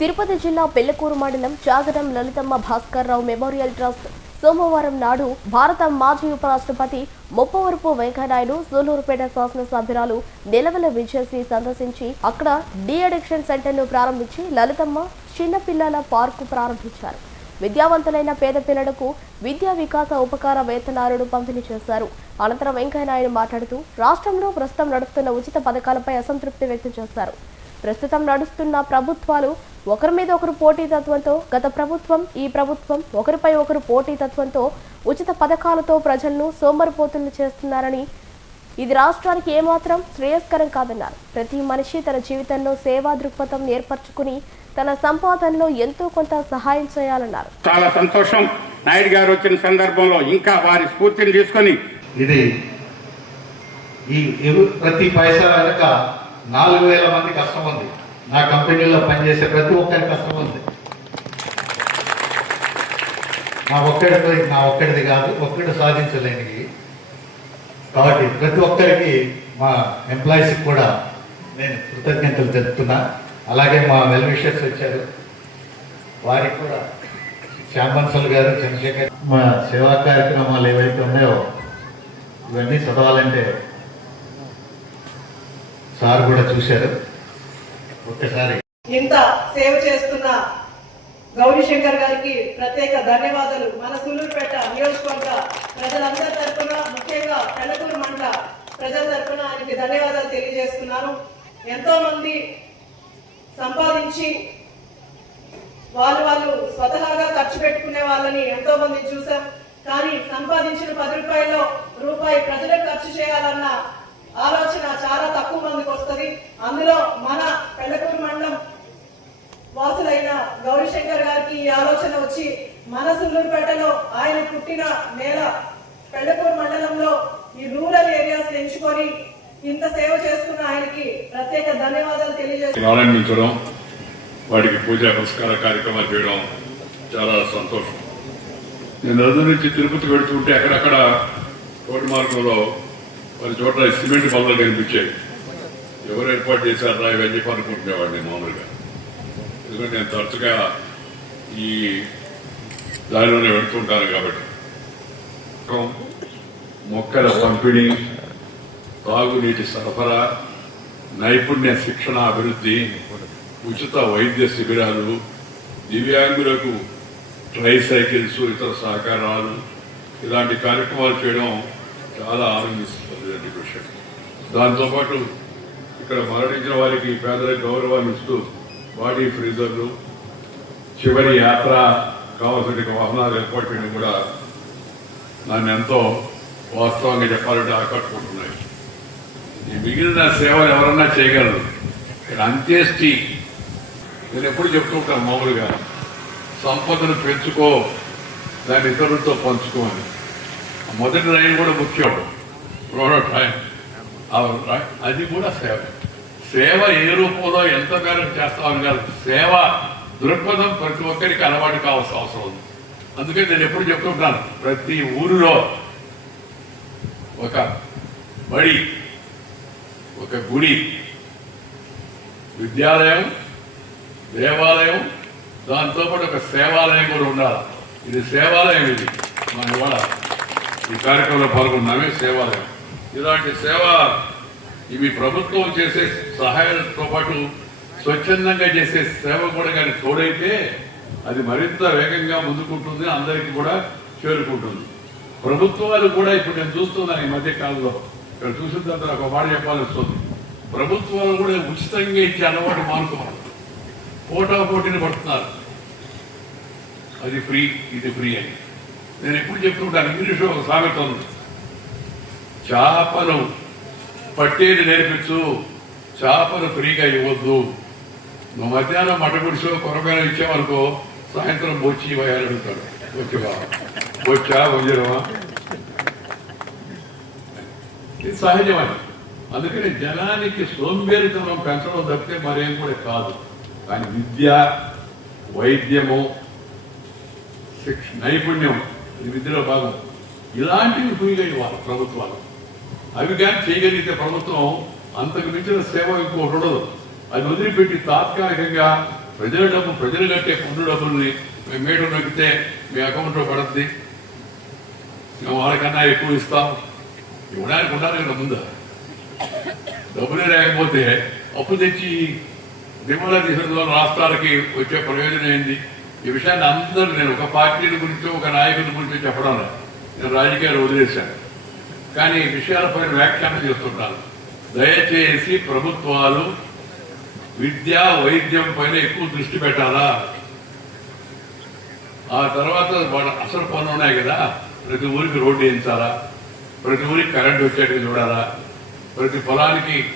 తిరుపతి జిల్లా పెళ్ళకూరు మండలం Jagaram Lalithamma Bhaskar Rao memorial trust సోమవారం నాడు భారత మాజీ ఉపరాష్ట్రపతి ముప్పవరపు వెంకయ్యనాయుడు సూలూరుపేట శాసనసభ్యురాలు నిలవెల విజయశ్రీ సందర్శించి అక్కడ డి అడిక్షన్ సెంటర్ను ప్రారంభించి లలితమ్మ చిన్నపిల్లల పార్కు ప్రారంభించారు. విద్యావంతులైన పేద పిల్లలకు విద్యా వికాస ఉపకార వేతనాలను పంపిణీ చేశారు. అనంతరం వెంకయ్యనాయుడు మాట్లాడుతూ రాష్ట్రంలో ప్రస్తుతం నడుస్తున్న ఉచిత పథకాలపై అసంతృప్తి వ్యక్తం చేశారు. ప్రస్తుతం నడుస్తున్న ప్రభుత్వాలు ఒకరి మీద ఒకరు పోటీతత్వంతో గత ప్రభుత్వం ఈ ప్రభుత్వం ఒకరిపై ఒకరు పోటీతత్వంతో ఉచిత పథకాలతో ప్రజలను సోమరిపోతులు చేస్తున్నారని ఇది రాష్ట్రానికి ఏమాత్రం శ్రేయస్కరం కాదన్నారు. ప్రతి మనిషి తన జీవితంలో సేవా దృక్పథం ఏర్పరచుకుని తన సంపాదనలో ఎంతో కొంత సహాయం చేయాలన్నారు. చాలా సంతోషం. నాయుడు గారు వచ్చిన సందర్భంలో ఇంకా వారి స్ఫూర్తిని తీసుకొని ఇది ఈ ప్రతి పైసా వెనక నాలుగు వేల మంది కష్టం ఉంది. నా కంపెనీలో పనిచేసే ప్రతి ఒక్కరి కష్టం ఉంది. నా ఒక్కడితో నా ఒక్కడిది కాదు ఒక్కడు సాధించలేనిది. కాబట్టి ప్రతి ఒక్కరికి మా ఎంప్లాయీస్కి కూడా నేను కృతజ్ఞతలు తెలుపుతున్నా. అలాగే మా వెల్విషర్స్ వచ్చారు. వారికి కూడా శ్యామన్సల్ గారు చంద్రశేఖర్ మా సేవా కార్యక్రమాలు ఏవైతే ఉన్నాయో ఇవన్నీ చదవాలంటే సార్ కూడా చూశారు. ఒక్కసారి. ఇంత సేవ చేస్తున్న గౌరీశంకర్ గారికి ప్రత్యేక ధన్యవాదాలు. మన సూలూరుపేట నియోజకవర్గ ప్రజలందరి తరఫున ముఖ్యంగా తెల్లకూరు మండల ప్రజల తరఫున ఆయనకి ధన్యవాదాలు తెలియజేస్తున్నాను. ఎంతో మంది సంపాదించి వాళ్ళు వాళ్ళు స్వతహాగా ఖర్చు పెట్టుకునే వాళ్ళని ఎంతో మంది చూసాం కానీ సంపాదించిన పది రూపాయల్లో రూపాయి ప్రజలకు ఖర్చు చేయాలన్న ఆలోచన చాలా తక్కువ మందికి వస్తుంది. అందులో మన పెళ్ళకూరు మండలం వాసులైన గౌరీశంకర్ గారికి ఈ ఆలోచన వచ్చి మన సుల్లూరుపేటలో ఆయన పుట్టిన నేల పెళ్ళపూర్ మండలంలో ఈ రూరల్ ఏరియాస్ ఎంచుకొని ఇంత సేవ చేస్తున్న ఆయనకి ప్రత్యేక ధన్యవాదాలు తెలియజేస్తున్నాను. వాడికి వాటికి పూజా పురస్కార కార్యక్రమాలు చేయడం చాలా సంతోషం. నేను రోజు నుంచి తిరుపతి పెడుతుంటే అక్కడక్కడ రోడ్డు మార్గంలో కొన్ని చోట్ల సిమెంట్ బల్లలు కనిపించాయి. ఎవరు ఏర్పాటు చేశారా ఇవన్నీ చెప్పి మామూలుగా. ఎందుకంటే నేను తరచుగా ఈ దారిలోనే వెళ్తుంటాను కాబట్టి. మొక్కల పంపిణీ తాగునీటి సరఫరా నైపుణ్య శిక్షణ అభివృద్ధి ఉచిత వైద్య శిబిరాలు దివ్యాంగులకు ట్రై సైకిల్స్ ఇతర సహకారాలు ఇలాంటి కార్యక్రమాలు చేయడం చాలా ఆనందిస్తుంది విషయం దాంతోపాటు ఇక్కడ మరణించిన వారికి పేదలకు గౌరవాన్ని ఇస్తూ బాడీ ఫ్రీజర్లు చివరి యాత్ర కావాల్సిన వాహనాలు ఏర్పాటు చేయడం కూడా నన్ను ఎంతో వాస్తవంగా చెప్పాలంటే ఆకట్టుకుంటున్నాయి. ఈ మిగిలిన సేవలు ఎవరన్నా చేయగలరు? ఇక్కడ అంత్యేష్టి. నేను ఎప్పుడు చెప్తూ ఉంటాను మామూలుగా. సంపదను పెంచుకో దాన్ని ఇతరులతో పంచుకోమని మొదటి లైన్ కూడా ముఖ్యం. ప్రోడక్ట్ అది కూడా సేవ. సేవ ఏ రూపంలో ఎంత మేరకు చేస్తామని కాదు. సేవ దృక్పథం ప్రతి ఒక్కరికి అలవాటు కావాల్సిన అవసరం ఉంది. అందుకని నేను ఎప్పుడు చెప్తుంటాను ప్రతి ఊరిలో ఒక బడి ఒక గుడి విద్యాలయం దేవాలయం దాంతోపాటు ఒక సేవాలయం కూడా ఉండాలి. ఇది సేవాలయం ఇది. మన ఇవాళ ఈ కార్యక్రమంలో పాల్గొన్నామే సేవాలయం. ఇలాంటి సేవ ఇవి ప్రభుత్వం చేసే సహాయంతో పాటు స్వచ్ఛందంగా చేసే సేవ కూడా కానీ తోడైతే అది మరింత వేగంగా ముందుకుంటుంది అందరికీ కూడా చేరుకుంటుంది. ప్రభుత్వాలు కూడా ఇప్పుడు నేను చూస్తున్నాను ఈ మధ్య కాలంలో. ఇక్కడ చూసిన తర్వాత ఒక మాట చెప్పాల్సి వస్తుంది ప్రభుత్వాలు కూడా ఉచితంగా ఇచ్చే అలవాటు మానుకోవాలి పోటా పోటీని పడుతున్నారు. అది ఫ్రీ ఇది ఫ్రీ అని. నేను ఎప్పుడు చెప్తుంటాను ఇంగ్లీష్లో ఒక సామెత ఉంది. చేపను పట్టేది నేర్పించు చేపను ఫ్రీగా ఇవ్వద్దు. మధ్యాహ్నం మటగుడిసో కొరమైన ఇచ్చామనుకో సాయంత్రం బొచ్చి ఇవ్వాలి అడుగుతాడు వచ్చా బొచ్చా? వంజరమా ఇది సహజమని. అందుకని జనానికి సోంబేరితనం పెంచడం తప్పితే మరేం కూడా కాదు. కానీ విద్య వైద్యము శిక్ష నైపుణ్యం ఇది విద్యలో భాగం. ఇలాంటివి ఫ్రీగా ఇవ్వాలి ప్రభుత్వాలు. అవి కానీ చేయగలిగితే ప్రభుత్వం అంతకు మించిన సేవ ఇంకోటి ఉండదు. అది వదిలిపెట్టి తాత్కాలికంగా ప్రజల డబ్బు ప్రజలు కట్టే పన్ను డబ్బుల్ని మేము మేడం నొక్కితే మీ అకౌంట్లో పడుద్ది. మేము వాళ్ళకన్నా ఎక్కువ ఇస్తాం. ఇవ్వడానికి ఉండాలి కదా ముందు. డబ్బులే లేకపోతే అప్పు తెచ్చి దిగుమల దిశలో రాష్ట్రాలకి వచ్చే ప్రయోజనం ఏంది? ఈ విషయాన్ని అందరూ నేను ఒక పార్టీల గురించి ఒక నాయకుల గురించి చెప్పడం నేను రాజకీయాలు వదిలేశాను. కానీ ఈ విషయాలపైన వ్యాఖ్యానం చేస్తుంటాను. దయచేసి ప్రభుత్వాలు విద్య వైద్యం పైన ఎక్కువ దృష్టి పెట్టాలా? ఆ తర్వాత వాళ్ళ అసలు పనులు ఉన్నాయి కదా. ప్రతి ఊరికి రోడ్డు వేయించాలా? ప్రతి ఊరికి కరెంట్ వచ్చేట్టుగా చూడాలా? ప్రతి పొలానికి